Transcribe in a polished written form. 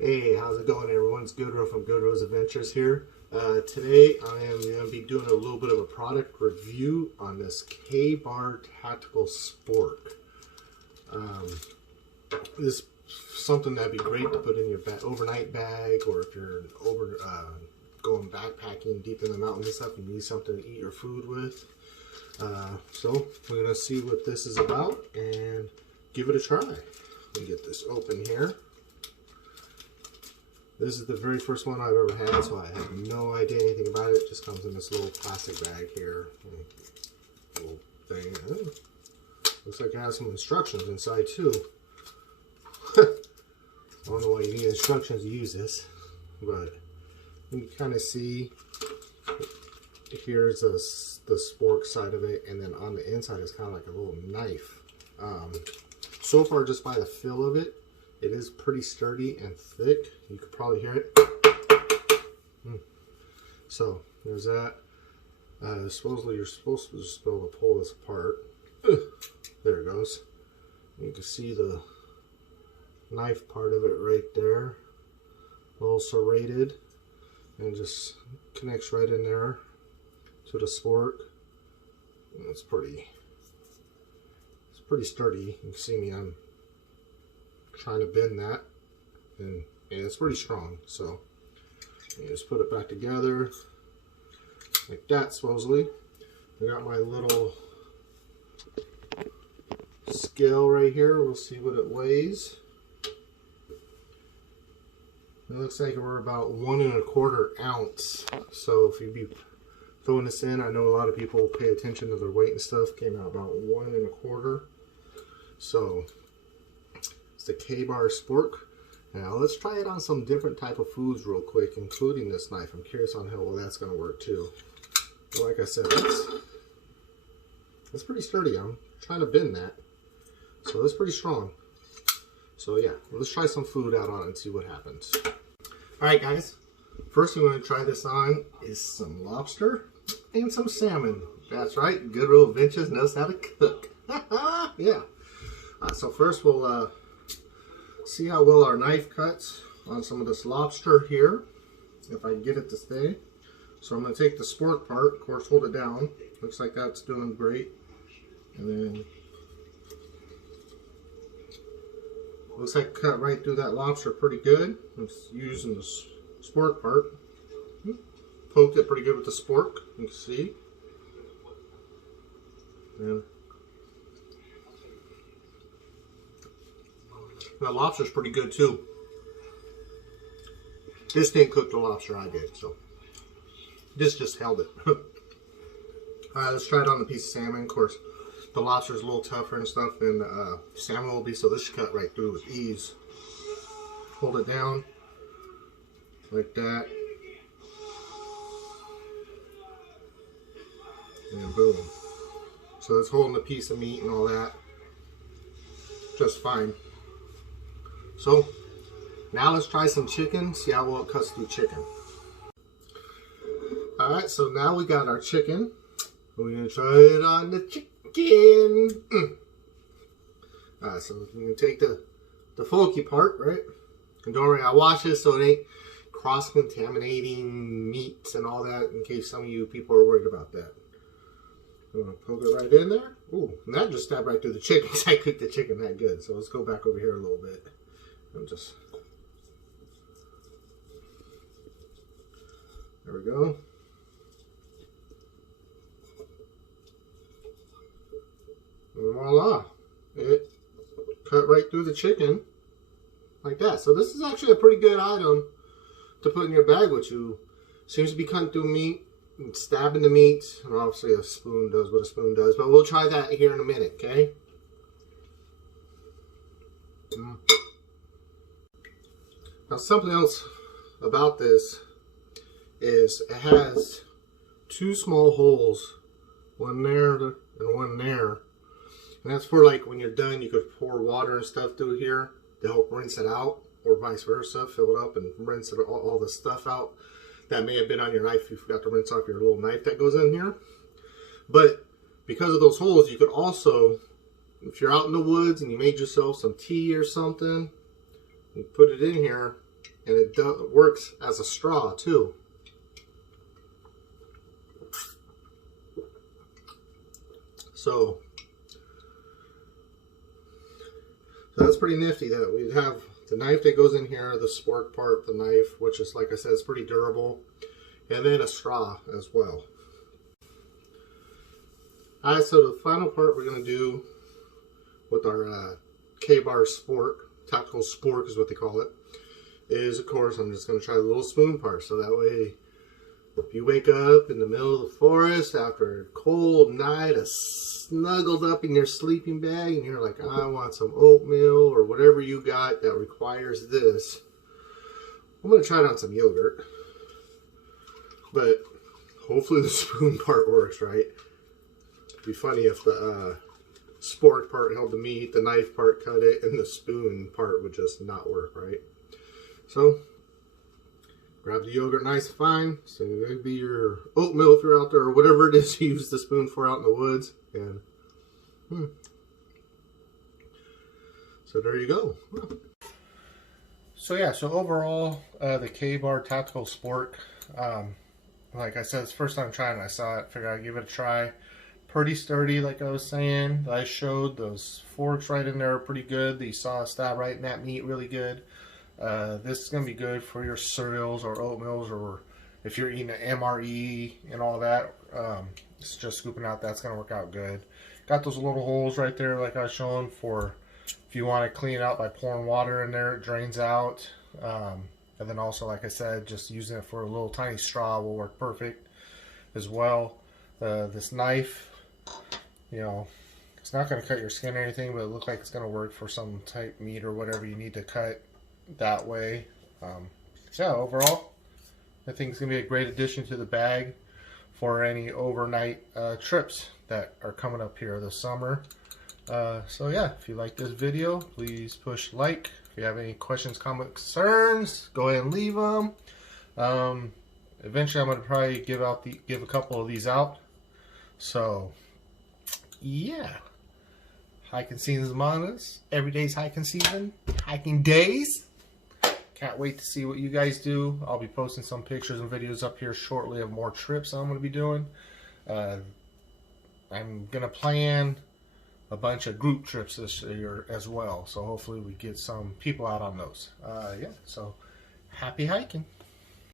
Hey, how's it going, everyone? It's Goodrow from Goodrow's Adventures here. Today I am going to be doing a little bit of a product review on this K-Bar Tactical Spork. This is something that'd be great to put in your overnight bag, or if you're going backpacking deep in the mountains and stuff, you need something to eat your food with. So we're going to see what this is about and give it a try. Let me get this open here. This is the very first one I've ever had, so I have no idea anything about it. It just comes in this little plastic bag here. Little thing. Oh, looks like it has some instructions inside too. I don't know why you need instructions to use this, but you can kind of see here's the spork side of it, and then on the inside is kind of like a little knife. So far, just by the feel of it, it is pretty sturdy and thick. You could probably hear it. So there's that. Supposedly you're supposed to just be able to pull this apart. There it goes. You can see the knife part of it right there. A little serrated. And it just connects right in there to the spork. And it's pretty sturdy. You can see me, I'm trying to bend that, and it's pretty strong. So you just put it back together like that. Supposedly I got my little scale right here. We'll see what it weighs. It looks like we're about 1 1/4 ounce. So if you'd be throwing this in, I know a lot of people pay attention to their weight and stuff. Came out about 1 1/4. So the K-Bar Spork. Now let's try it on some different type of foods real quick, including this knife. I'm curious on how well that's going to work too. But like I said, that's pretty sturdy. I'm trying to bend that, so that's pretty strong. So yeah, let's try some food out on it and see what happens. All right, guys. First thing we're going to try this on is some lobster and some salmon. That's right, Goodrow Adventures knows how to cook. Yeah. So first we'll see how well our knife cuts on some of this lobster here, if I can get it to stay. So I'm going to take the spork part, of course, hold it down. Looks like that's doing great. And then looks like cut right through that lobster pretty good. I'm using the spork part. Poked it pretty good with the spork, you can see. And the lobster's pretty good too. This didn't cook the lobster, I did, so this just held it. Alright, let's try it on the piece of salmon. Of course, the lobster's a little tougher and stuff than salmon will be, so this should cut right through with ease. Hold it down like that, and boom. So it's holding the piece of meat and all that just fine. So now let's try some chicken, see how well it cuts through chicken. Alright, so now we got our chicken. We're going to try it on the chicken. Alright, so we're going to take the folky part, right? And don't worry, I wash this so it ain't cross-contaminating meats and all that, in case some of you people are worried about that. I'm going to poke it right in there. Ooh, and that just stabbed right through the chicken because I cooked the chicken that good. So let's go back over here a little bit. And just, there we go. And voila, it cut right through the chicken like that. So this is actually a pretty good item to put in your bag with you. Seems to be cutting through meat and stabbing the meat, and obviously a spoon does what a spoon does, but we'll try that here in a minute, okay? Now something else about this is it has 2 small holes, one there and one there. And that's for, like, when you're done, you could pour water and stuff through here to help rinse it out, or vice versa. Fill it up and rinse it, all the stuff out that may have been on your knife. You forgot to rinse off your little knife that goes in here. But because of those holes, you could also, if you're out in the woods and you made yourself some tea or something, you put it in here, and it works as a straw too. So that's pretty nifty that we have the knife that goes in here, the spork part, the knife, which is, like I said, it's pretty durable, and then a straw as well. Alright, so the final part we're going to do with our K-bar spork, tactical spork is what they call it, is, of course, I'm just going to try the little spoon part. So that way, if you wake up in the middle of the forest after a cold night, snuggled up in your sleeping bag, and you're like, I want some oatmeal or whatever you got that requires this. I'm going to try it on some yogurt. But hopefully the spoon part works, right? It'd be funny if the spork part held the meat, the knife part cut it, and the spoon part would just not work, right? So, grab the yogurt nice and fine. So it'd be your oatmeal if you're out there, or whatever it is you use the spoon for out in the woods. And so there you go. So yeah, so overall, the K-bar tactical spork, like I said, it's the first time trying it. I saw it, figured I'd give it a try. Pretty sturdy, like I was saying. I showed those forks right in there are pretty good. You saw a stab right in that meat really good. This is going to be good for your cereals or oatmeals, or if you're eating an MRE and all that. It's just scooping out, that's going to work out good. Got those little holes right there like I was showing for if you want to clean it out by pouring water in there, it drains out. And then also, like I said, just using it for a little tiny straw will work perfect as well. This knife, you know, it's not going to cut your skin or anything, but it looks like it's going to work for some type meat or whatever you need to cut that way. So yeah, overall, I think it's going to be a great addition to the bag for any overnight trips that are coming up here this summer. So yeah, if you like this video, please push like. If you have any questions, comments, concerns, go ahead and leave them. Eventually I'm going to probably give a couple of these out. So yeah, hiking season is among us. Every day's hiking season. Hiking days. Can't wait to see what you guys do. I'll be posting some pictures and videos up here shortly of more trips I'm going to be doing. I'm going to plan a bunch of group trips this year as well. So hopefully we get some people out on those. Yeah, so happy hiking.